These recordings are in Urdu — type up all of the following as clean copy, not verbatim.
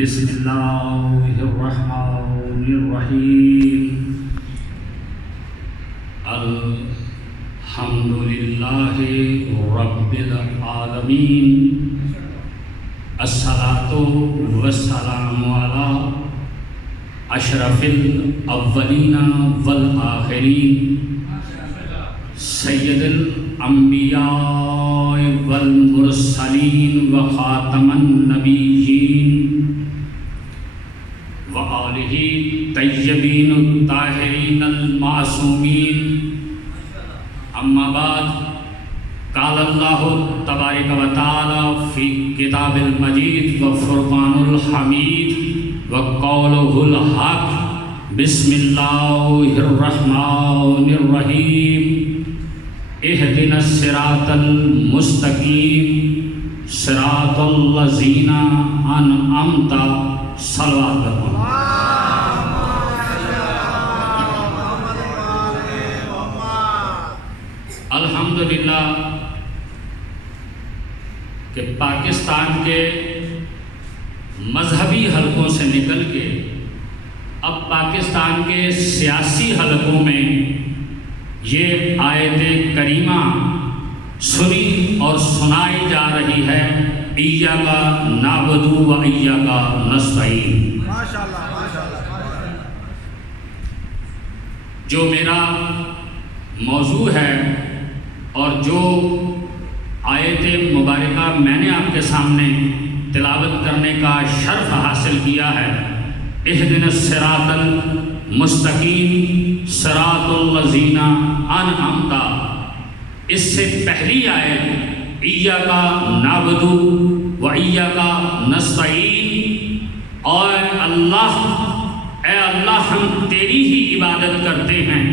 بسم اللہ الرحمن الرحیم الحمد للہ رب العالمین الصلاۃ والسلام علی اشرف الاولین والآخرین سید الانبیاء والمرسلین وخاتم النبیین وآلہ طیبین الطاہرین المعصومین اما بعد قال اللہ تبارک و تعالی فی کتاب المجید وفرقان الحمید وقولہ الحق بسم اللہ الرحمن الرحیم اہدنا الصراط المستقیم صراط الذین انعمت صلوات الحمدللہ کہ پاکستان کے مذہبی حلقوں سے نکل کے اب پاکستان کے سیاسی حلقوں میں یہ آیت کریمہ سنی اور سنائی جا رہی ہے، ایاک نعبد و ایاک نستعین۔ جو میرا موضوع ہے اور جو آیت مبارکہ میں نے آپ کے سامنے تلاوت کرنے کا شرف حاصل کیا ہے، اہدنا الصراط المستقیم صراط الذین انعمت، اس سے پہلی آیت ایاک نعبد و ایاک نستعین، اور اے اللہ ہم تیری ہی عبادت کرتے ہیں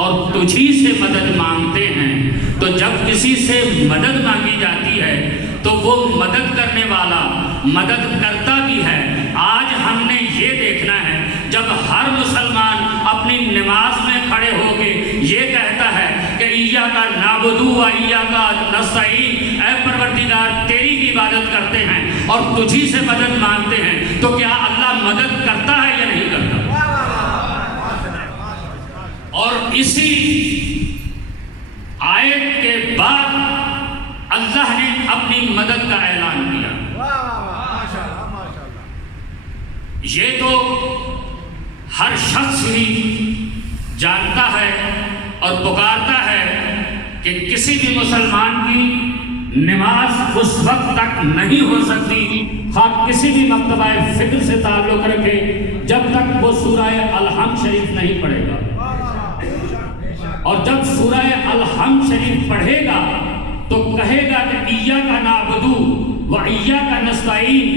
اور تجھی سے مدد مانگتے ہیں۔ تو جب کسی سے مدد مانگی جاتی ہے تو وہ مدد کرنے والا مدد کرتا بھی ہے۔ آج ہم نے یہ دیکھنا ہے جب ہر مسلمان اپنی نماز میں کھڑے ہو کے یہ کہتا ہے کہ ایاک نعبد و ایاک نستعین، اے پروردگار تیری کی عبادت کرتے ہیں اور تجھی سے مدد مانگتے ہیں، تو کیا اللہ مدد کرتا ہے یا نہیں کرتا؟ اور اسی آیت کے بعد اللہ نے اپنی مدد کا اعلان کیا۔ یہ تو ہر شخص ہی جانتا ہے اور پکارتا ہے کہ کسی بھی مسلمان کی نماز اس وقت تک نہیں ہو سکتی خواہ کسی بھی مکتبہ فکر سے تعلق رکھے جب تک وہ سورہ الحمد شریف نہیں پڑھے گا، اور جب سورہ الحمد شریف پڑھے گا تو کہے گا کہ ایاک نعبد و ایاک نستعین،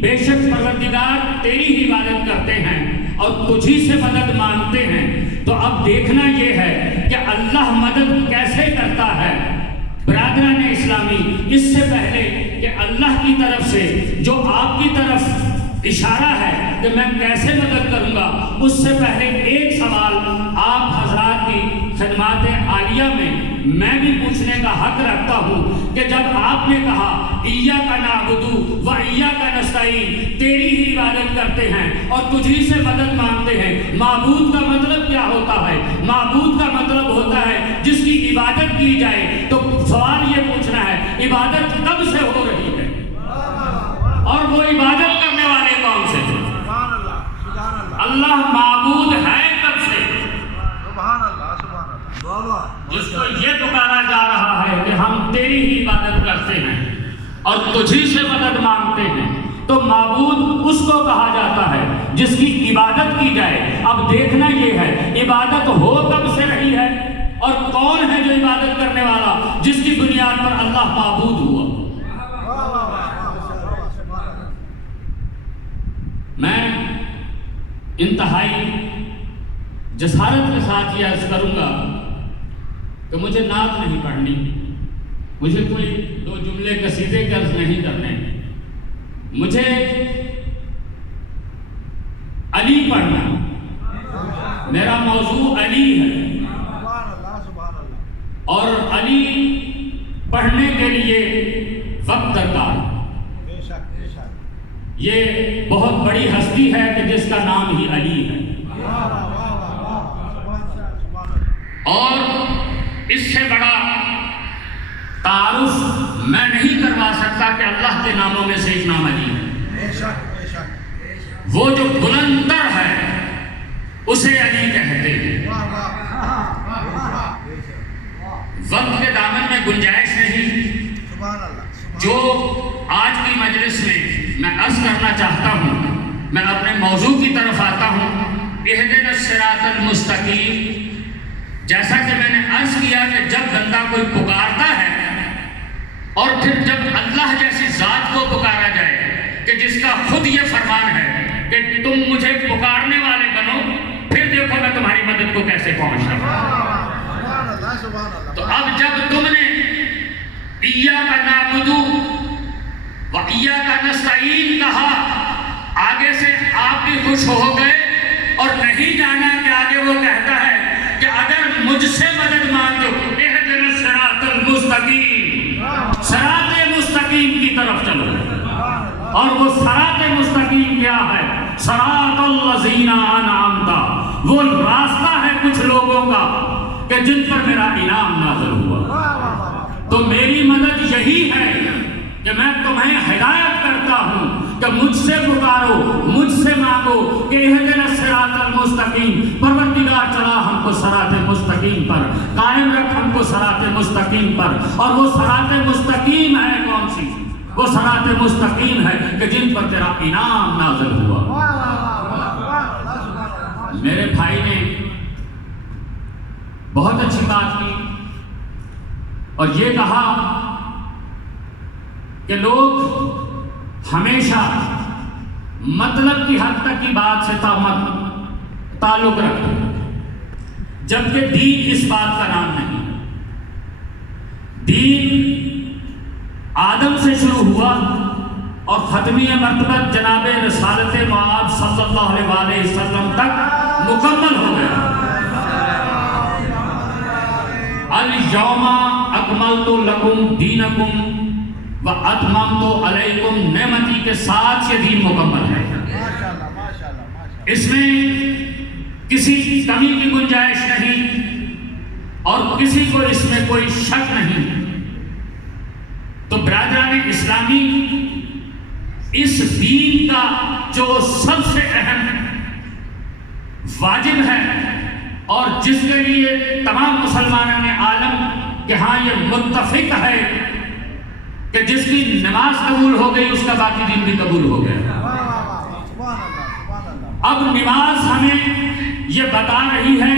بے شک پروردگار تیری ہی عبادت کرتے ہیں اور تجھی سے مدد مانگتے ہیں۔ تو اب دیکھنا یہ ہے کہ اللہ مدد کیسے کرتا ہے۔ برادران اسلامی، اس سے پہلے کہ اللہ کی طرف سے جو آپ کی طرف اشارہ ہے کہ میں کیسے مدد کروں گا، اس سے پہلے ایک سوال آپ حضرات کی خدمات عالیہ میں بھی پوچھنے کا حق رکھتا ہوں کہ جب آپ نے کہا ایاک نعبد و ایاک نستعین، تیری ہی عبادت کرتے ہیں اور تجھی سے مدد مانگتے ہیں، معبود کا مطلب کیا ہوتا ہے؟ معبود کا مطلب ہوتا ہے جس کی عبادت کی جائے۔ تو سوال یہ پوچھنا ہے عبادت کب سے ہو رہی ہے اور وہ عبادت کرنے والے کون سے ہیں؟ اللہ معبود ہے کب سے؟ جس کو یہ پکارا جا رہا ہے کہ ہم تیری ہی عبادت کرتے ہیں اور تجھی سے مدد مانگتے ہیں، تو معبود اس کو کہا جاتا ہے جس کی عبادت کی جائے۔ اب دیکھنا یہ ہے عبادت ہو کب سے رہی ہے اور کون ہے جو عبادت کرنے والا جس کی بنیاد پر اللہ معبود ہوا۔ میں انتہائی جسارت کے ساتھ یہ عرض کروں گا کہ مجھے نعت نہیں پڑھنی، مجھے کوئی دو جملے قصیدے کے عرض نہیں کرنے، مجھے علی پڑھنا، میرا موضوع علی ہے اور علی پڑھنے کے لیے وقت درکار۔ یہ بہت بڑی ہستی ہے کہ جس کا نام ہی علی ہے، اور اس سے بڑا تعارف میں نہیں کروا سکتا کہ اللہ کے ناموں میں سے ایک نام علی ہے۔ وہ جو بلند تر ہے اسے علی کہتے ہیں۔ وقت کے دامن میں گنجائش نہیں، جو آج کی مجلس میں عرض کرنا چاہتا ہوں، میں اپنے موضوع کی طرف آتا ہوں۔ اہدنا الصراط المستقیم، جیسا کہ میں نے عرض کیا کہ جب بندہ کوئی پکارتا ہے اور پھر جب اللہ جیسی ذات کو پکارا جائے کہ جس کا خود یہ فرمان ہے کہ تم مجھے پکارنے والے بنو، پھر دیکھو میں تمہاری مدد کو کیسے پہنچتا ہوں۔ تو اب جب تم نے ایاک نعبد و ایاک نستعین کہا، آگے سے آپ بھی خوش ہو گئے اور نہیں جانا کہ آگے وہ کہتا ہے کہ اگر مجھ سے مدد مانگو، اہدنا الصراط المستقیم، صراط مستقیم کی طرف چلو۔ اور وہ صراط مستقیم کیا ہے؟ صراط الذین انعمت، وہ راستہ ہے کچھ لوگوں کا کہ جن پر میرا انعام نازل ہوا۔ تو میری مدد یہی ہے کہ میں تمہیں ہدایت کرتا ہوں کہ مجھ سے پکارو، مجھ سے مانگو کہ اہدنا الصراط المستقیم، پروردگار چلا ہم کو صراط مستقیم پر، قائم رکھ ہم کو صراط مستقیم پر۔ اور وہ صراط مستقیم ہے کون سی؟ وہ صراط مستقیم ہے کہ جن پر تیرا انعام نازل ہوا۔ میرے بھائی نے بہت اچھی بات کی اور یہ کہا کہ لوگ ہمیشہ مطلب کی حد تک کی بات سے تعلق رکھتے ہیں، جبکہ دین اس بات کا نام نہیں۔ دین آدم سے شروع ہوا اور ختمی مرتبہ جناب رسالت معاد صلی اللہ علیہ وسلم تک مکمل ہو گیا۔ الیوم اکملت لکم دینکم واتممت علیکم نعمتی کے ساتھ یہ دین مکمل ہے۔ اس میں کسی کمی کی گنجائش نہیں اور کسی کو اس میں کوئی شک نہیں۔ تو برادران اسلامی، اس دین کا جو سب سے اہم واجب ہے اور جس کے لیے تمام مسلمانوں نے عالم کہ ہاں یہ متفق ہے کہ جس کی نماز قبول ہو گئی اس کا باقی دین بھی قبول ہو گیا۔ اب نماز ہمیں یہ بتا رہی ہے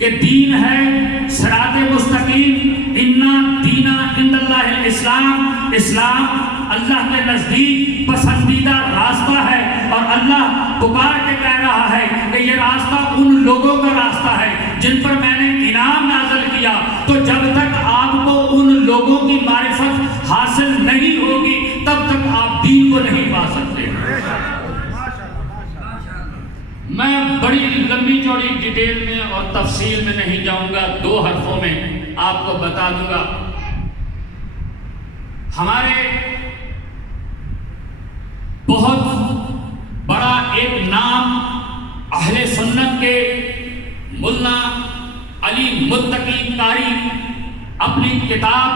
کہ دین ہے صراط مستقیم، اِنَّ الدِّینَ عِندَ اللہِ الاسلام، اسلام اللہ کے نزدیک پسندیدہ راستہ ہے، اور اللہ پکار کے کہہ رہا ہے کہ یہ راستہ ان لوگوں کا راستہ ہے جن پر میں نے انعام نازل کیا۔ تو جب تک آپ کو ان لوگوں کی معرفت حاصل نہیں ہوگی تب تک آپ دین کو نہیں پا سکتے۔ میں بڑی لمبی چوڑی ڈیٹیل میں اور تفصیل میں نہیں جاؤں گا، 2 حرفوں میں آپ کو بتا دوں گا۔ ہمارے بہت بڑا ایک نام اہل سنت کے ملا علی متقی قاری اپنی کتاب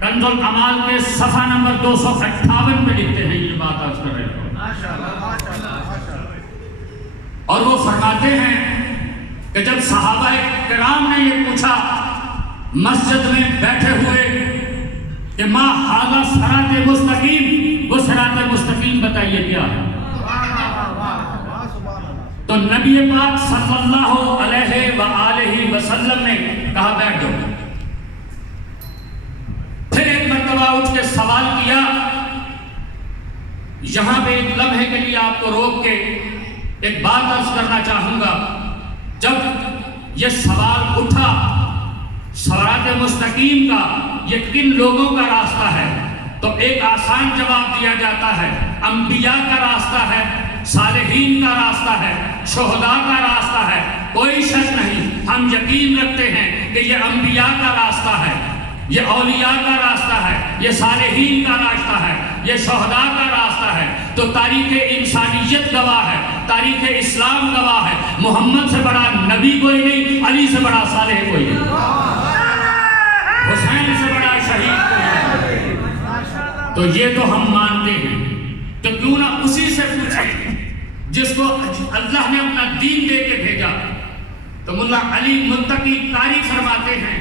کنز العمال کے صفحہ نمبر 258 میں لکھتے ہیں، یہ بات آج کر رہے ہیں، اور وہ فرماتے ہیں کہ جب صحابہ کرام نے یہ پوچھا مسجد میں بیٹھے ہوئے کہ ما ھذا صراط مستقیم، وہ صراط مستقیم بتائیے کیا ہے؟ تو نبی پاک صلی اللہ علیہ وآلہ وسلم نے کہا بیٹھ جاؤ۔ پھر ایک مرتبہ اٹھ کے سوال کیا۔ یہاں پہ ایک لمحے کے لیے آپ کو روک کے ایک بات عرض کرنا چاہوں گا۔ جب یہ سوال اٹھا صراط مستقیم کا یہ کن لوگوں کا راستہ ہے، تو ایک آسان جواب دیا جاتا ہے، انبیاء کا راستہ ہے، صالحین کا راستہ ہے، شہداء کا راستہ ہے۔ کوئی شک نہیں، ہم یقین رکھتے ہیں کہ یہ انبیاء کا راستہ ہے، یہ اولیاء کا راستہ ہے، یہ صالحین کا راستہ ہے، یہ شہداء کا راستہ ہے۔ تو تاریخ انسانیت گواہ ہے، تاریخ اسلام گواہ ہے، محمد سے بڑا نبی کوئی نہیں، علی سے بڑا صالح کوئی نہیں، حسین سے بڑا شہید کوئی نہیں۔ تو یہ تو ہم مانتے ہیں، تو کیوں نہ اسی سے پوچھیں جس کو اللہ نے اپنا دین دے کے بھیجا۔ تو مولا علی متقی قاری فرماتے ہیں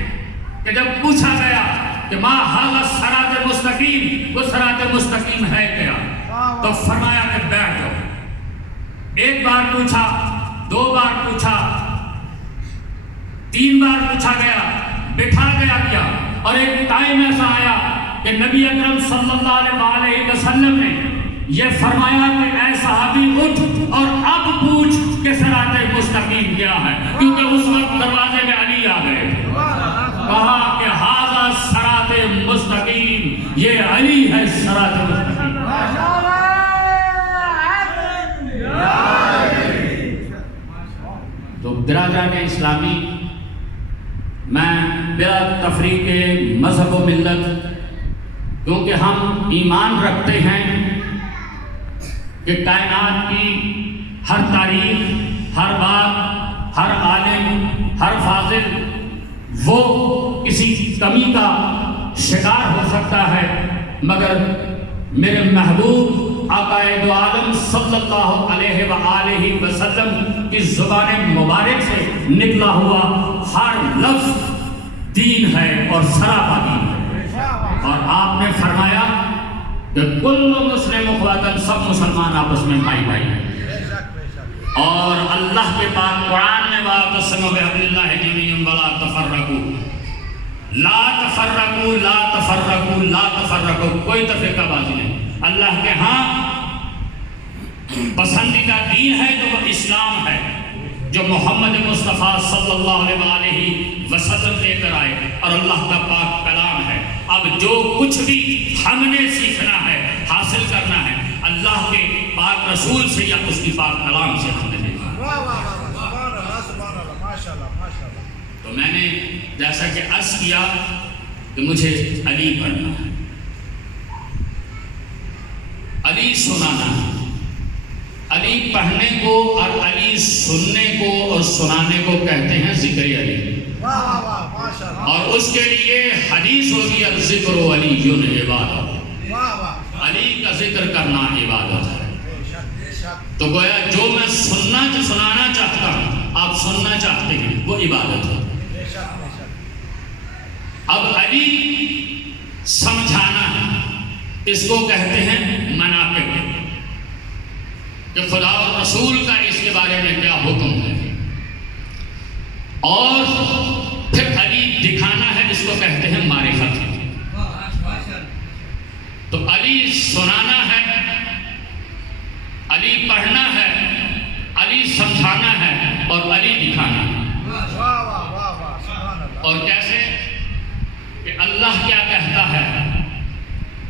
کہ جب پوچھا گیا کہ ما ھذا الصراط مستقیم، وہ صراط مستقیم ہے کیا، تو فرمایا کہ بیٹھ جاؤ۔ ایک بار پوچھا، دو بار پوچھا، تین بار پوچھا گیا، بٹھا گیا اور ایک ٹائم ایسا آیا کہ نبی اکرم صلی اللہ علیہ وسلم نے یہ فرمایا کہ اے صحابی اٹھ اور اب پوچھ کہ صراط مستقیم کیا ہے، کیونکہ اس وقت دروازے میں علی آ گئے، کہا کہ ھذا صراط مستقیم، یہ علی ہے صراط مستقیم۔ تو برادران اسلامی، میں بلا تفریق مذہب و ملت، کیونکہ ہم ایمان رکھتے ہیں کہ کائنات کی ہر تاریخ، ہر بات، ہر عالم، ہر فاضل وہ کسی کمی کا شکار ہو سکتا ہے، مگر میرے محبوب آقا دو عالم صلی اللہ علیہ وآلہ وسلم کی زبان مبارک سے نکلا ہوا ہر لفظ دین ہے اور سراپا دین ہے۔ اور آپ نے فرمایا کہ کل مسلم اخواتن، سب مسلمان آپس میں بھائی بھائی ہیں، اور اللہ کے پاک قرآن میں وَاعْتَصِمُوا بِحَبْلِ اللَّهِ جَمِيعًا وَلَا تَفَرَّقُوا، لا تفرقوا لا تفرقوا لا تفرقوا، کوئی تفرقہ بازی نہیں۔ اللہ کے ہاں پسندیدہ دین ہے تو وہ اسلام ہے، جو محمد مصطفیٰ صلی اللہ علیہ وسلم لے کر آئے، اور اللہ کا پاک کلام ہے۔ اب جو کچھ بھی ہم نے سیکھنا ہے، حاصل کرنا ہے، اللہ کے پاک رسول سے یا اس کی پاک کلام سے ہم نے دیکھا۔ تو میں نے جیسا کہ عرض کیا کہ مجھے علی پڑھنا ہے، علی سنانا ہے۔ علی پڑھنے کو اور علی سننے کو اور سنانے کو کہتے ہیں ذکر علی، اور اس کے لیے حدیث ہوگی الذکر علی عبادت، علی کا ذکر کرنا عبادت ہے۔ تو گویا جو میں سنانا چاہتا ہوں، آپ سننا چاہتے ہیں، وہ عبادت ہے۔ اب علی سمجھانا ہے، اس کو کہتے ہیں مناقب، کہ خدا اور رسول کا اس کے بارے میں کیا حکم ہے، اور پھر علی دکھانا ہے، اس کو کہتے ہیں معرفت۔ تو علی سنانا ہے، علی پڑھنا ہے، علی سمجھانا ہے، اور علی دکھانا ہے۔ اور کیسے؟ کہ اللہ کیا کہتا ہے،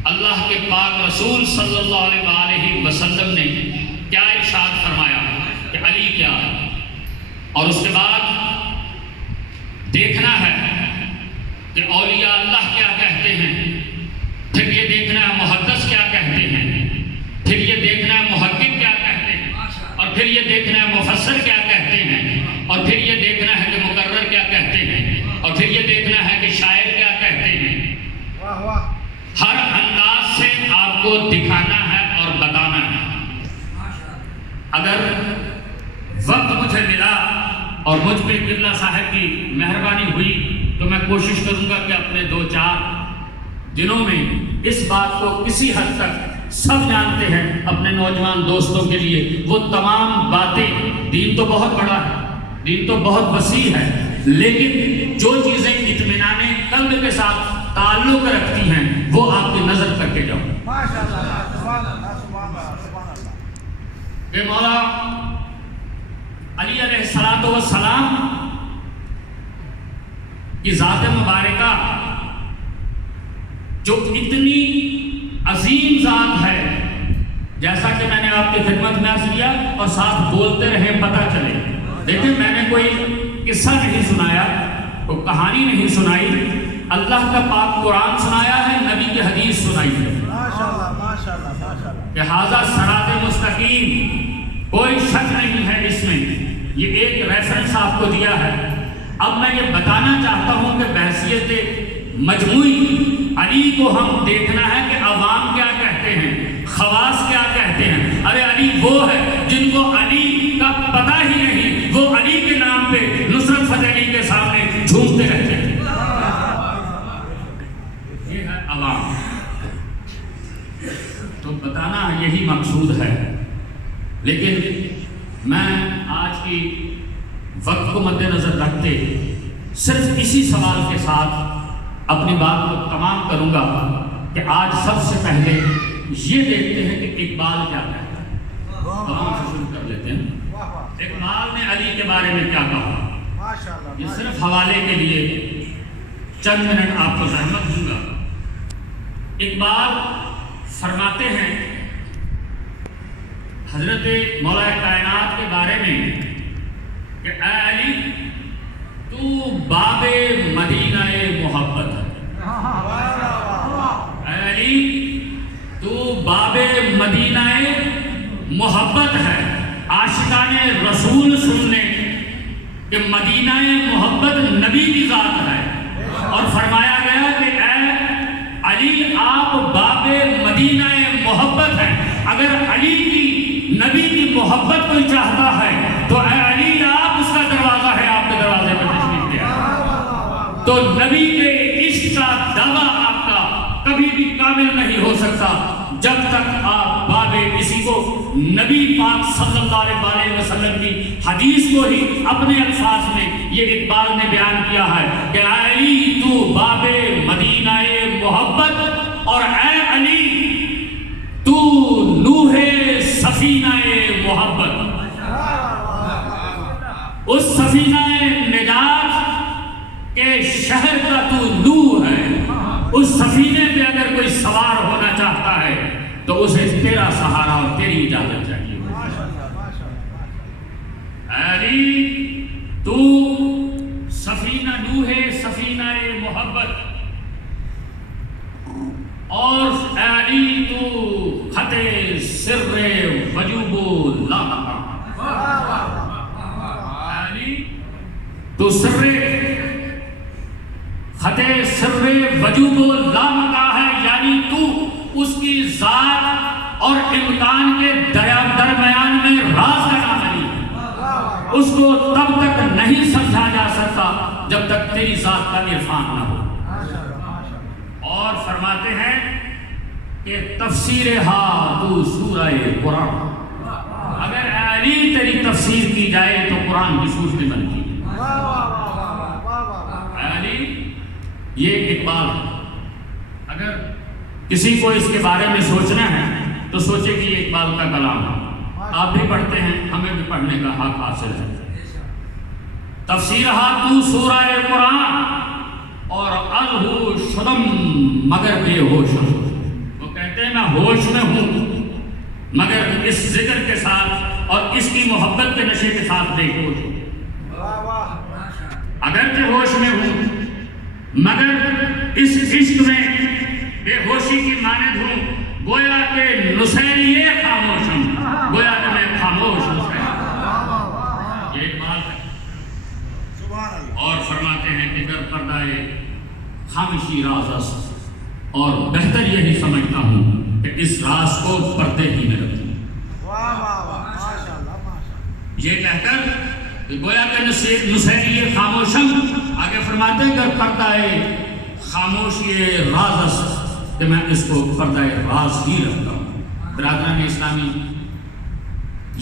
اللہ کے پاک رسول صلی اللہ علیہ وسلم نے کیا ارشاد فرمایا کہ علی کیا ہے، اور اس کے بعد دیکھنا ہے کہ اولیاء اللہ کیا کہتے ہیں، پھر یہ دیکھنا ہے محدث کیا کہتے ہیں، پھر یہ دیکھنا ہے محقق کیا کہتے ہیں، اور پھر یہ دیکھنا ہے مفسر کیا کہتے ہیں، اور پھر یہ دیکھنا ہے کہ مقرر کیا کہتے ہیں، اور پھر یہ دیکھنا ہے کہ شاعر کیا کہتے ہیں۔ ہر انداز سے آپ کو دکھانا ہے اور بتانا ہے۔ اگر وقت مجھے ملا اور مجھ پہ قبلہ صاحب کی مہربانی ہوئی تو میں کوشش کروں گا کہ اپنے 2-4 دنوں میں اس بات کو کسی حد تک، سب جانتے ہیں اپنے نوجوان دوستوں کے لیے وہ تمام باتیں، دین تو بہت بڑا ہے، دین تو بہت وسیع ہے، لیکن جو چیزیں اطمینان قلب کے ساتھ تعلق رکھتی ہیں وہ آپ کی نظر کر کے جاؤ۔ کہ مولا علی علیہ السلام کی ذات مبارکہ جو اتنی عظیم ذات ہے، جیسا کہ میں نے آپ کی خدمت میں عرض کیا اور ساتھ بولتے رہے پتہ چلے۔ دیکھیں میں نے کوئی قصہ نہیں سنایا، کوئی کہانی نہیں سنائی، اللہ کا پاک قرآن سنایا ہے، نبی کی حدیث سنائی ہے۔ کہ ھذا صراط مستقیم، کوئی شک نہیں ہے اس میں، یہ ایک ریفرنس آپ کو دیا ہے۔ اب میں یہ بتانا چاہتا ہوں کہ بحیثیت مجموعی علی کو ہم دیکھنا ہے کہ عوام کیا کہتے ہیں، خواص کیا کہتے ہیں۔ ارے علی وہ ہے جن کو علی کا پتہ ہی نہیں، وہ علی کے نام پہ نصرت فتح علی کے سامنے جھومتے رہتے ہیں، یہ ہے عوام۔ تو بتانا یہی مقصود ہے، لیکن میں آج کی وقت کو مد نظر رکھتے صرف اسی سوال کے ساتھ اپنی بات کو تمام کروں گا کہ آج سب سے پہلے یہ دیکھتے ہیں کہ اقبال کیا کہتا ہے۔ تمام سے شروع کر لیتے ہیں، اقبال نے علی کے بارے میں کیا کہا۔ یہ صرف حوالے کے لیے چند منٹ آپ کو زحمت دوں گا۔ اقبال فرماتے ہیں حضرت مولا کائنات کے بارے میں کہ اے علی تو باب مدینہ محبت ہے، اے علی تو باب مدینہ محبت ہے۔ عاشقان رسول سن لیں کہ مدینہ محبت نبی کی ذات ہے، اور فرمایا گیا کہ اے علی آپ باب مدینہ محبت ہے۔ اگر علی کی نبی کی محبت کوئی چاہتا ہے تو اے علی آپ اس کا دروازہ ہے، آپ کے دروازے پر تشریف لے آئے۔ تو نبی کے عشق کا دعویٰ آپ کا کبھی بھی کامل نہیں ہو سکتا جب تک آپ باب کسی کو نبی پاک صلی اللہ علیہ وسلم کی حدیث کو ہی اپنے الفاظ میں یہ اقبال نے بیان کیا ہے کہ اے علی تو باب مدینہ محبت، اور اے علی تو نوح سفینہ محبت، اس سفینہ نجات کے شہر کا تو نوح ہے۔ اس سفینے پہ اگر کوئی سوار ہونا چاہتا ہے تو اسے تیرا سہارا اور تیری اجازت چاہیے۔ علی تو سفینہ نوح سفینہ محبت، اور علی تو خط سر وجوب لا مقام، علی تو سر خط سر وجوب لا مقام ہے، یعنی تو اس کی ذات اور امکان کے درمیان میں راز کا نام علی ہے۔ اس کو تب تک نہیں سمجھا جا سکتا جب تک تیری ذات کا عرفان نہ ہو۔ اور فرماتے ہیں کہ تفسیر ہا تو سورہ قرآن، اگر علی تیری تفسیر کی جائے تو قرآن کی سورت میں بنتی ہے۔ علی یہ اقبال، اگر کسی کو اس کے بارے میں سوچنا ہے تو سوچے کہ یہ اقبال کا کلام ہے۔ آپ بھی پڑھتے ہیں، ہمیں بھی پڑھنے کا حق حاصل ہے۔ تفسیر ہا تو سورہ قرآن، اور الہو شدم مگر بے ہوش، وہ کہتے ہیں میں ہوش میں ہوں مگر اس ذکر کے ساتھ اور اس کی محبت کے نشے کے ساتھ بے ہوش ہوں۔ اگرچہ ہوش میں ہوں مگر اس عشق میں بے ہوشی کی مانند ہوں، گویا کہ نسیلیے خاموش ہوں، گویا کہ میں خاموش ہوں۔ یہ ایک بات ہے۔ اور فرماتے ہیں کہ در پردہ خامشی راز است، اور بہتر یہی سمجھتا ہوں کہ اس راز کو پردے ہی میں رکھوں۔ یہ کہہ کر کہ گویا کہ نسیلی خاموشم، آگے فرماتے ہیں در پردہ خاموشی راز است، کہ میں اس کو پردہ راز ہی رکھتا ہوں۔ برادران اسلامی،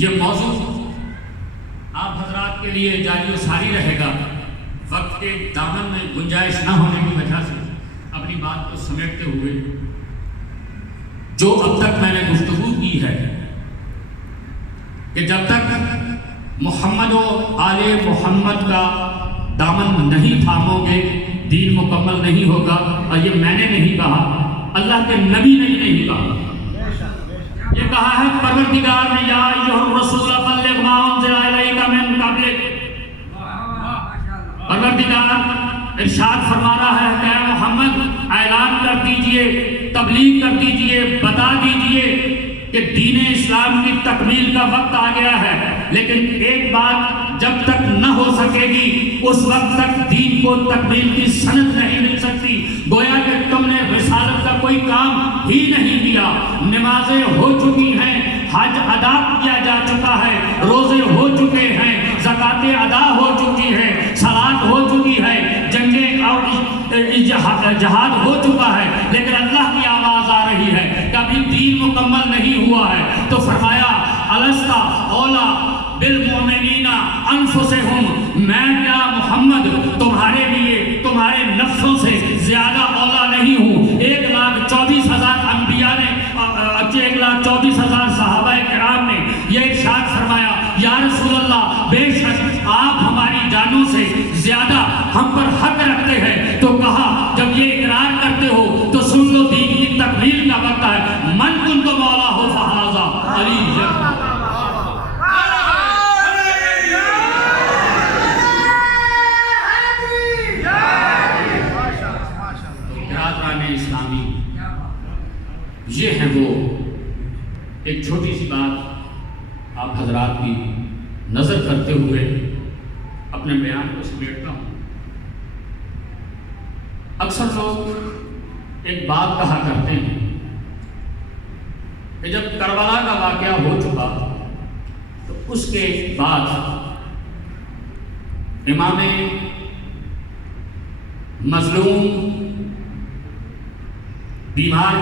یہ موضوع آپ حضرات کے لیے جاری و ساری رہے گا۔ وقت کے دامن میں گنجائش نہ ہونے کی وجہ سے اپنی بات کو سمیٹتے ہوئے جو اب تک میں نے گفتگو کی ہے کہ جب تک محمد و آل محمد کا دامن نہیں تھامو گے دین مکمل نہیں ہوگا۔ اور یہ میں نے نہیں کہا، اللہ کے نبی نے نہیں کہا، یہ کہا ہے پروردگار نے، یا ایھا الرسول بلغ ما انزل الیک من قبلک۔ پروردگار ارشاد فرما رہا ہے کہ اے محمد اعلان کر دیجئے، تبلیغ کر دیجئے، بتا دیجئے کہ دین اسلام کی تکمیل کا وقت آ گیا ہے، لیکن ایک بات جب تک نہ ہو سکے گی اس وقت تک دین کو تکمیل کی سند نہیں مل سکتی۔ گویا کہ تم نے رسالت کا کوئی کام ہی نہیں کیا۔ نمازیں ہو چکی ہیں، حج ادا کیا جا چکا ہے، روزے ہو چکے ہیں، زکاتیں ادا ہو چکی ہے، صلاۃ ہو چکی ہے، جنگیں اور جہاد ہو چکا ہے، لیکن اللہ کی آواز آ رہی ہے کہ ابھی دین مکمل نہیں ہوا ہے۔ تو فرمایا الستا اولا بالمؤمنین انفسہم، میں کیا محمد تمہارے لیے تمہارے نفسوں سے زیادہ اولا نہیں ہوں؟ 1,24,000 انبیاء نے 1,24,000 صحابہ کرام نے یہ ارشاد فرمایا یا رسول اللہ بے شک آپ ہماری جانوں سے زیادہ ہم پر حق رکھتے ہیں۔ تو کہا جب یہ اقرار کرتے ہو تو سن لو دین کی تکمیل کا وقت ہے۔ من کنت مولا ہو فہذا علی اسلامی یہ ہے وہ ایک چھوٹی سی بات آپ حضرات کی نظر کرتے ہوئے اپنے بیان کو سمیٹتا ہوں۔ اکثر لوگ ایک بات کہا کرتے ہیں کہ جب کربلا کا واقعہ ہو چکا تو اس کے بعد امام مظلوم بیمار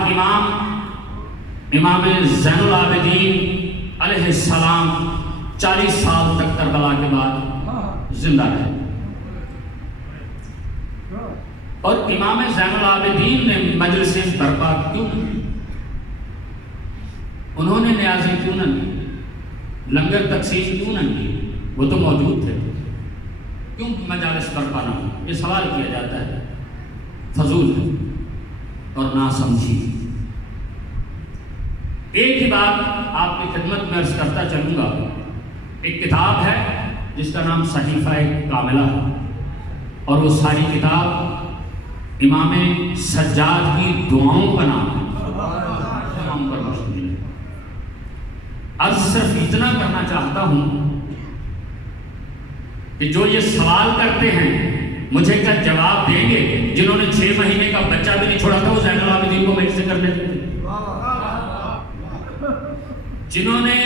امام زین العابدین علیہ السلام 40 سال تک کربلا کے بعد زندہ رہے، اور امام زین العابدین نے مجلس برپا کیوں نہیں؟ انہوں نے نیازی کیوں نہ کی؟ لنگر تقسیم کیوں نہ کی؟ وہ تو موجود تھے، کیوں مجالس برپا نہ ہو؟ یہ سوال کیا جاتا ہے، فضول ہے اور نہ سمجھی۔ ایک ہی بات آپ کی خدمت میں عرض کرتا چلوں گا۔ ایک کتاب ہے جس کا نام صحیفہ کاملہ ہے، اور وہ ساری کتاب امام سجاد کی دعاؤں کا نام ہے، دعاؤں پر مشتمل ہے۔ عرض صرف اتنا کرنا چاہتا ہوں کہ جو یہ سوال کرتے ہیں مجھے کیا جواب دیں گے؟ جنہوں نے 6 مہینے کا بچہ بھی نہیں چھوڑا تھا وہ زین العابدین کو میٹ سے کر لیتے تھے، جنہوں نے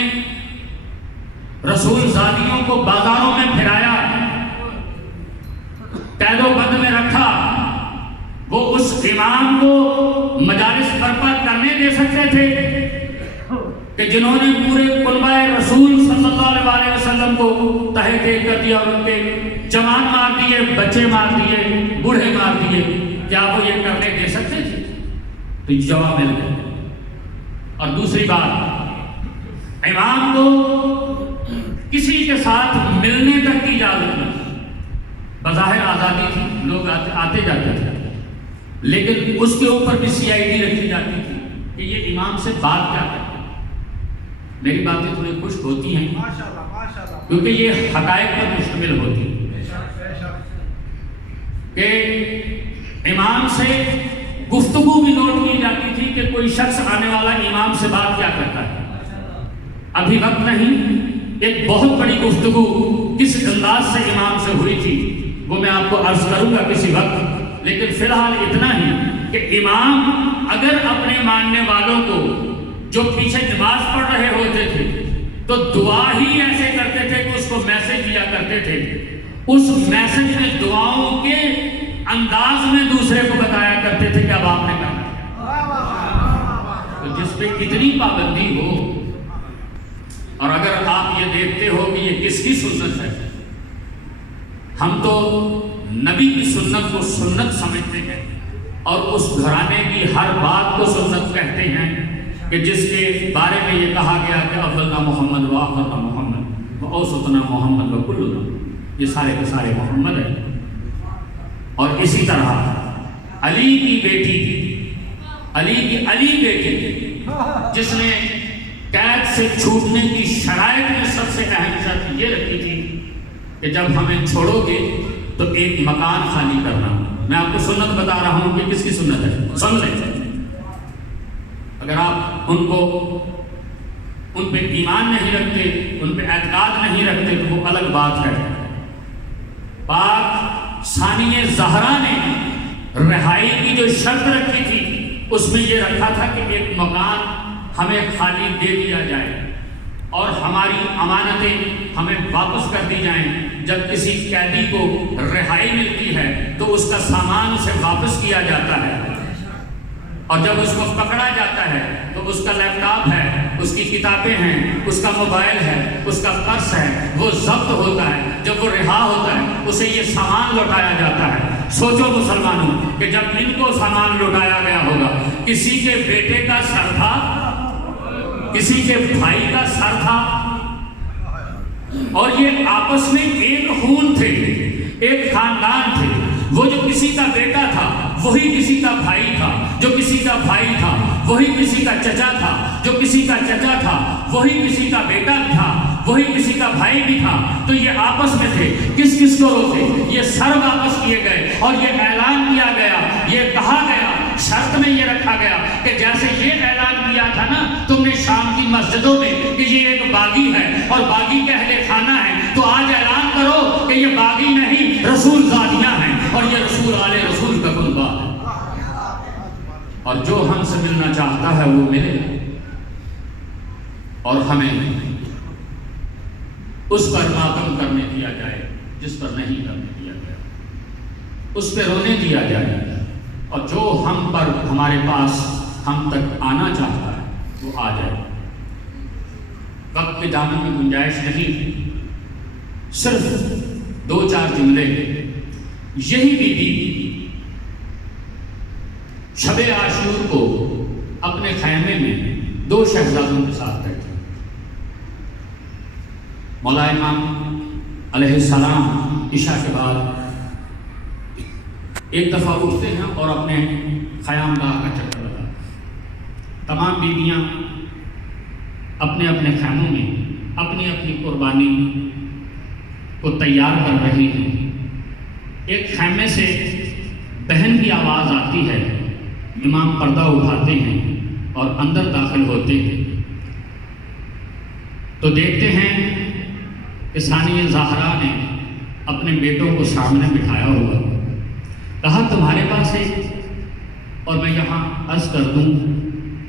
رسول زادیوں کو بازاروں میں پھرایا، قید و بند میں رکھا، وہ اس امام کو مجالس برپا کرنے دے سکتے تھے کہ جنہوں نے پورے قلبہ رسول صلی اللہ علیہ وسلم کو تہہ تیل کر دیا اور ان کے جوان مار دیے، بچے مار دیے، بوڑھے مار دیے، کیا وہ یہ کرنے دے سکتے تھے؟ تو جواب مل گیا۔ اور دوسری بات، امام کو کسی کے ساتھ ملنے تک کی اجازت نہیں، بظاہر آزادی تھی، لوگ آتے جاتے تھے، لیکن اس کے اوپر بھی CID رکھی جاتی تھی کہ یہ امام سے بات کیا کرتے۔ میری باتیں تھوڑی خشک ہوتی ہیں کیونکہ یہ حقائق پر مشتمل ہوتی ہیں کہ امام سے گفتگو بھی نوٹ کی جاتی تھی کہ کوئی شخص آنے والا امام سے بات کیا کرتا ہے۔ ابھی وقت نہیں، ایک بہت بڑی گفتگو کس انداز سے امام سے ہوئی تھی وہ میں آپ کو عرض کروں گا کسی وقت، لیکن فی الحال اتنا ہی کہ امام اگر اپنے ماننے والوں کو جو پیچھے نماز پڑھ رہے ہوتے تھے تو دعا ہی ایسے کرتے تھے کہ اس کو میسج دیا کرتے تھے، اس میسج میں دعاؤں کے انداز میں دوسرے کو بتایا کرتے تھے کہ اب آپ نے کرنا ہے۔ تو جس پہ اتنی پابندی ہو، اور اگر آپ یہ دیکھتے ہو کہ یہ کس کی سنت ہے، ہم تو نبی کی سنت کو سنت سمجھتے ہیں اور اس گھرانے کی ہر بات کو سنت کہتے ہیں کہ جس کے بارے میں یہ کہا گیا کہ اولنا محمد و آخرنا محمد و اوسطنا محمد و کلنا، یہ سارے کے سارے محمد ہیں۔ اور اسی طرح علی کی بیٹی، علی بیٹی جس نے قید سے چھوٹنے کی شرائط میں سب سے اہم شرط یہ رکھی تھی کہ جب ہمیں چھوڑو گے تو ایک مکان خالی کرنا۔ میں آپ کو سنت بتا رہا ہوں کہ کس کی سنت ہے، سن لیں۔ اگر آپ ان کو ان پہ ایمان نہیں رکھتے، ان پہ اعتقاد نہیں رکھتے تو وہ الگ بات ہے۔ پاک ثانیہ زہرا نے رہائی کی جو شرط رکھی تھی اس میں یہ رکھا تھا کہ ایک مکان ہمیں خالی دے دیا جائے اور ہماری امانتیں ہمیں واپس کر دی جائیں۔ جب کسی قیدی کو رہائی ملتی ہے تو اس کا سامان اسے واپس کیا جاتا ہے، اور جب اس کو پکڑا جاتا ہے تو اس کا لیپ ٹاپ ہے، اس کی کتابیں ہیں، اس کا موبائل ہے، اس کا پرس ہے، وہ ضبط ہوتا ہے۔ جب وہ رہا ہوتا ہے اسے یہ سامان لوٹایا جاتا ہے۔ سوچو مسلمانوں کہ جب ان کو سامان لوٹایا گیا ہوگا، کسی کے بیٹے کا سر تھا، کسی کے بھائی کا سر تھا، اور یہ آپس میں ایک خون تھے، ایک خاندان تھے۔ وہ جو کسی کا بیٹا تھا وہی کسی کا بھائی تھا، جو کسی کا بھائی تھا وہی کسی کا چچا تھا، جو کسی کا چچا تھا وہی کسی کا بیٹا تھا، وہی کسی کا بھائی بھی تھا۔ تو یہ آپس میں تھے، کس کس کو روتے؟ یہ سر واپس کیے گئے اور یہ اعلان کیا گیا، یہ کہا گیا، شرط میں یہ رکھا گیا کہ جیسے یہ اعلان کیا تھا نا تم نے شام کی مسجدوں میں کہ یہ ایک باغی ہے اور باغی کے اہل خانہ ہے، تو آج اعلان کرو کہ یہ باغی نہیں، رسول زادیاں ہیں اور یہ رسول آل رسول کا کنبہ ہے، اور جو ہم سے ملنا چاہتا ہے وہ ملے، اور ہمیں اس پر ماتم کرنے دیا جائے جس پر نہیں کرنے دیا گیا، اس پہ رونے دیا جائے، اور جو ہم پر ہمارے پاس ہم تک آنا چاہتا ہے وہ آ جائے۔ وقت کے دامن میں گنجائش نہیں، صرف 2-4 جملے۔ یہی بی بی شب عاشور کو اپنے خیمے میں 2 شہزادوں کے ساتھ بیٹھے۔ مولا امام علیہ السلام عشاء کے بعد ایک دفعہ اٹھتے ہیں اور اپنے خیام گاہ کا چکر لگاتے ہیں۔ تمام بیویاں اپنے اپنے خیموں میں اپنی اپنی قربانی کو تیار کر رہی ہیں۔ ایک خیمے سے بہن کی آواز آتی ہے، امام پردہ اٹھاتے ہیں اور اندر داخل ہوتے ہیں تو دیکھتے ہیں کہ ثانیہ زہرا نے اپنے بیٹوں کو سامنے بٹھایا ہوا، کہا تمہارے پاس ہے، اور میں یہاں عرض کر دوں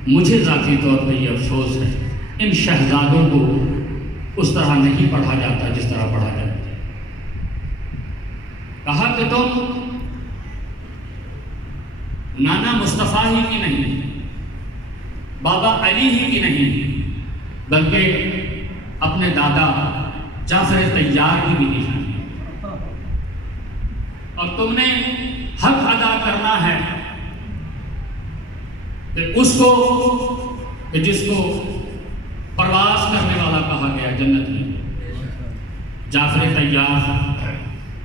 مجھے ذاتی طور پہ یہ افسوس ہے ان شہزادوں کو اس طرح نہیں پڑھا جاتا جس طرح پڑھا جاتا ہے۔ کہا کہ تم نانا مصطفیٰ ہی کی نہیں، بابا علی ہی کی نہیں، بلکہ اپنے دادا جعفر طیار کی بھی نشانی ہے، اور تم نے حق ادا کرنا ہے کہ اس کو کہ جس کو پرواز کرنے والا کہا گیا جنت میں، جعفر طیار۔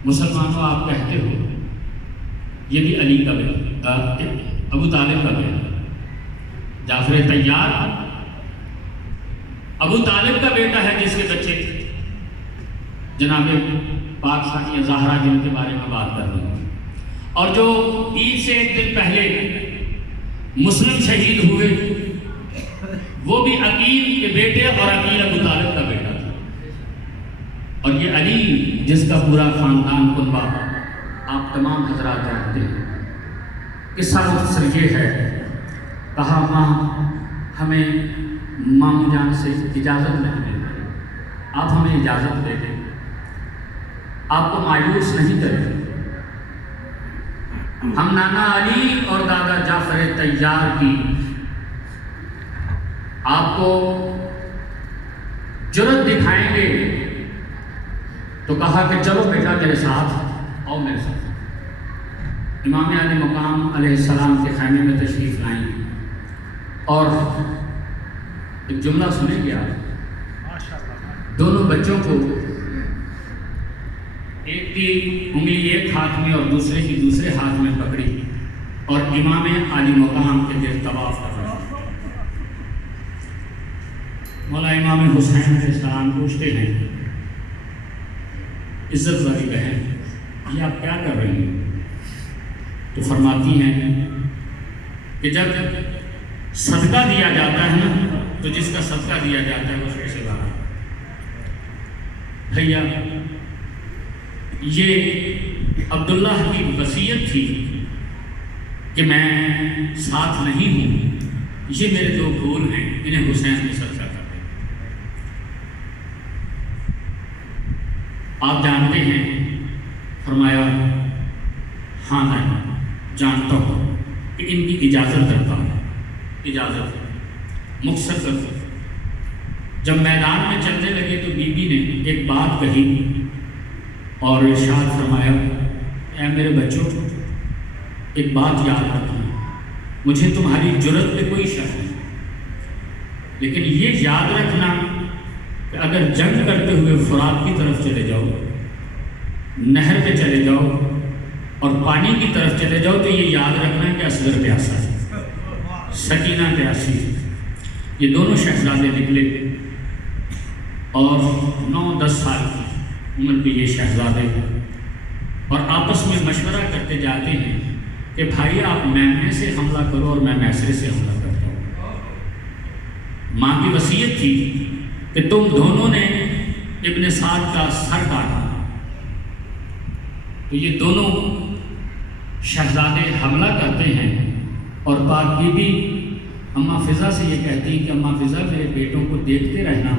مسلمانوں آپ کہتے ہو یہ بھی علی کا بیٹا، ابو طالب کا بیٹا، جعفر طیار ابو طالب کا بیٹا ہے جس کے بچے جناب پاک ثانیہ زہرا جن کے بارے میں بات کر رہے ہیں، اور جو عید سے ایک دن پہلے مسلم شہید ہوئے وہ بھی عقیل کے بیٹے اور عقیل ابو طالب کا بیٹا تھا۔ اور یہ علی جس کا پورا خاندان کنبہ آپ تمام حضرات جانتے ہیں۔ قصہ مختصر یہ ہے، کہا ماں ہمیں ماموں جان سے اجازت نہیں ملتی، آپ ہمیں اجازت دے دیں، آپ کو مایوس نہیں کریں، ہم نانا علی اور دادا جعفر طیار کی آپ کو جرت دکھائیں گے۔ تو کہا کہ چلو بیٹا میرے ساتھ آؤ، میرے ساتھ۔ امام علی مقام علیہ السلام کے خیمے میں تشریف لائیں اور ایک جملہ سنیں گے آپ۔ دونوں بچوں کو ایک کی انگلی ایک ہاتھ میں اور دوسرے کی دوسرے ہاتھ میں پکڑی اور امام علی مقام کے گرد طواف کر رہے ہیں۔ مولا امام حسین علیہ السلام پوچھتے ہیں، عزت والی بہن یہ آپ کیا کر رہی ہیں؟ تو فرماتی ہیں کہ جب صدقہ دیا جاتا ہے نا تو جس کا صدقہ دیا جاتا ہے اس کے سوا بھیا یہ عبداللہ کی وصیت تھی کہ میں ساتھ نہیں ہوں، یہ میرے دو پھول ہیں، انہیں حسین میں صدقہ کر دیں۔ آپ جانتے ہیں، فرمایا ہاں میں جانتا ہوں کہ ان کی اجازت کرتا ہوں، اجازت مختصر کر۔ جب میدان میں چلنے لگے تو بی بی نے ایک بات کہی اور ارشاد فرمایا، اے میرے بچوں ایک بات یاد رکھنا، مجھے تمہاری جرت پہ کوئی شک نہیں، لیکن یہ یاد رکھنا کہ اگر جنگ کرتے ہوئے فرات کی طرف چلے جاؤ، نہر پہ چلے جاؤ اور پانی کی طرف چلے جاؤ تو یہ یاد رکھنا کہ اصغر پیاسا ہے، سکینہ پیاسی ہے۔ یہ دونوں شہزادے نکلے اور 9-10 سال کی عمر کے یہ شہزادے اور آپس میں مشورہ کرتے جاتے ہیں کہ بھائی آپ میمنے سے حملہ کرو اور میں میسرے سے حملہ کرتا ہوں۔ ماں کی وصیت تھی کہ تم دونوں نے ابن سعد کا سر کاٹا، تو یہ دونوں شہزادے حملہ کرتے ہیں اور پاک بی بی اماں فضا سے یہ کہتی ہیں کہ اماں فضا میرے بیٹوں کو دیکھتے رہنا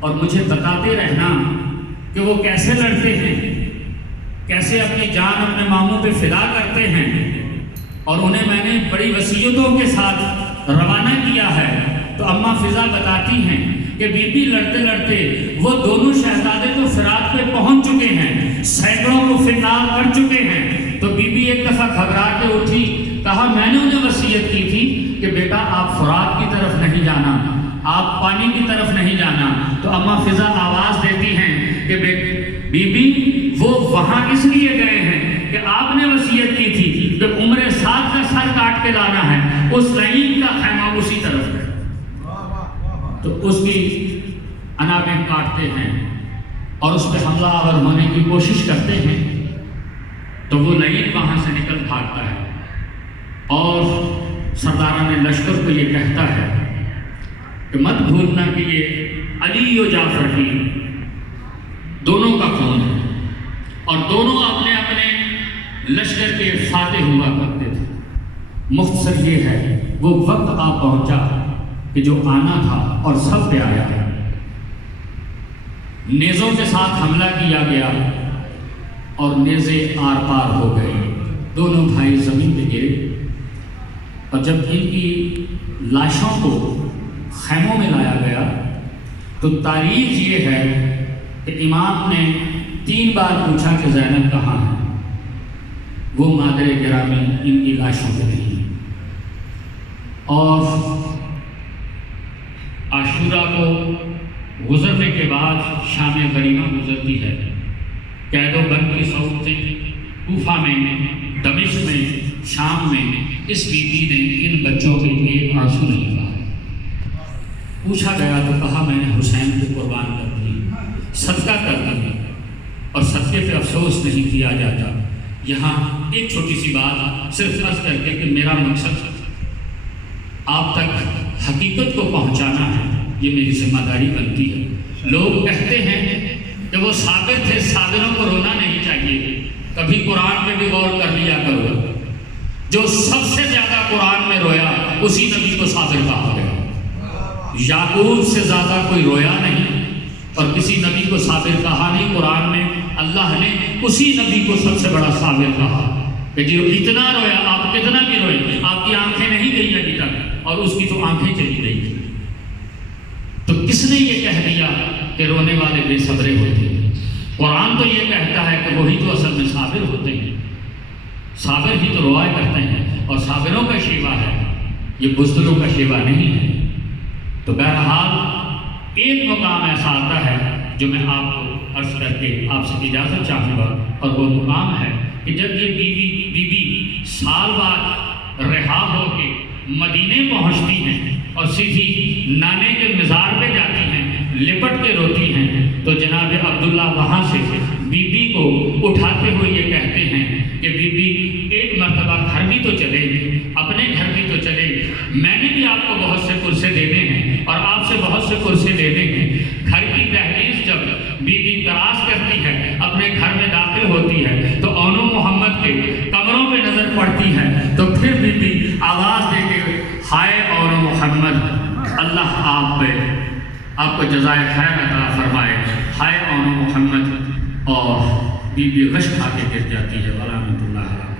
اور مجھے بتاتے رہنا کہ وہ کیسے لڑتے ہیں، کیسے اپنی جان اپنے ماموں پہ فدا کرتے ہیں، اور انہیں میں نے بڑی وصیتوں کے ساتھ روانہ کیا ہے۔ تو اماں فضا بتاتی ہیں کہ بی بی لڑتے لڑتے وہ دونوں شہزادے تو فرات پہ پہنچ چکے ہیں، سینکڑوں کو فنار کر چکے ہیں۔ تو بی بی ایک دفعہ گھبرا کے اٹھی، کہا میں نے انہیں وصیت کی تھی کہ بیٹا آپ فرات کی طرف نہیں جانا، آپ پانی کی طرف نہیں جانا۔ تو اماں فضا آواز دیتی ہیں کہ بی بی وہ وہاں اس لیے گئے ہیں کہ آپ نے وصیت کی تھی کہ عمر سعد کا سر کاٹ کے لانا ہے، اس لعین کا خیمہ اسی طرف ہے۔ تو اس کی انابیں کاٹتے ہیں اور اس پہ حملہ آور ہونے کی کوشش کرتے ہیں، تو وہ لعین وہاں سے نکل بھاگتا ہے اور سرداران لشکر کو یہ کہتا ہے کہ مت بھولنا کہ یہ علی و جعفر کی دونوں کا خون ہے اور دونوں اپنے اپنے لشکر کے فاتح ہوا کرتے تھے۔ مختصر یہ ہے وہ وقت آ پہنچا کہ جو آنا تھا اور سب پہ آیا ہے۔ نیزوں کے ساتھ حملہ کیا گیا اور نیزے آر پار ہو گئے، دونوں بھائی زمین پہ گرے، اور جب ان کی لاشوں کو خیموں میں لایا گیا تو تاریخ یہ ہے کہ امام نے 3 بار پوچھا کہ زینب کہاں ہے، وہ مادر گرامی ان کی لاشوں پہ نہیں ہے۔ اور عاشورہ کو گزرنے کے بعد شام غریبہ گزرتی ہے، قید و بند کی صورتیں کوفہ میں، دمشق میں، شام میں، اس بی بی نے ان بچوں کے لیے آنسو نہیں کہا۔ پوچھا گیا تو کہا میں نے حسین کو قربان کر دی، صدقہ کر دی، اور صدقے پہ افسوس نہیں کیا جاتا۔ یہاں ایک چھوٹی سی بات صرف عرض کر کے کہ میرا مقصد آپ تک حقیقت کو پہنچانا ہے، یہ میری ذمہ داری بنتی ہے۔ لوگ کہتے ہیں کہ وہ صابر تھے، صابروں کو رونا نہیں چاہیے، کبھی قرآن میں بھی غور کر لیا کرو، جو سب سے زیادہ قرآن میں رویا اسی نبی کو صابر کہا گیا۔ یعقوب سے زیادہ کوئی رویا نہیں اور کسی نبی کو صابر کہا نہیں۔ قرآن میں اللہ نے اسی نبی کو سب سے بڑا صابر کہا کہ جو اتنا رویا، آپ کتنا بھی روئے، آپ کی آنکھیں نہیں گئی ابھی تک، اور اس کی تو آنکھیں چلی گئی تھی۔ تو کس نے یہ کہہ دیا کہ رونے والے بے صبرے ہوتے ہیں؟ قرآن تو یہ کہتا ہے کہ وہی تو اصل میں صابر ہوتے ہیں، صابر ہی تو رویا کرتے ہیں، اور صابروں کا شیوا ہے، یہ بزدلوں کا شیوا نہیں ہے۔ تو بہرحال ایک مقام ایسا آتا ہے جو میں آپ کو عرض کر کے آپ سے اجازت چاہوں گا، اور وہ مقام ہے کہ جب یہ بی بی سال بعد رہا ہو کے مدینے پہنچتی ہیں اور سیدھی نانے کے مزار پہ جاتی ہیں، لپٹ کے روتی ہیں، تو جناب عبداللہ وہاں سے بی بی کو اٹھاتے ہوئے یہ کہتے ہیں کہ بی بی ایک مرتبہ گھر بھی تو چلے، اپنے گھر بھی تو چلے، میں نے بھی آپ کو بہت سے پرسے دینے ہیں اور سے کرسی لینے ہیں. گھر کی دہلیز جب بی بی کراس کرتی ہے، اپنے گھر میں داخل ہوتی ہے تو اون محمد کے کمروں پہ نظر پڑتی ہے تو پھر بی بی آواز دے کے ہائے اون محمد، اللہ آپ کو جزائے خیر عطا فرمائے، ہائے اون محمد، اور بی بی غش کھا کے گر جاتی ہے. ورحمۃ اللہ.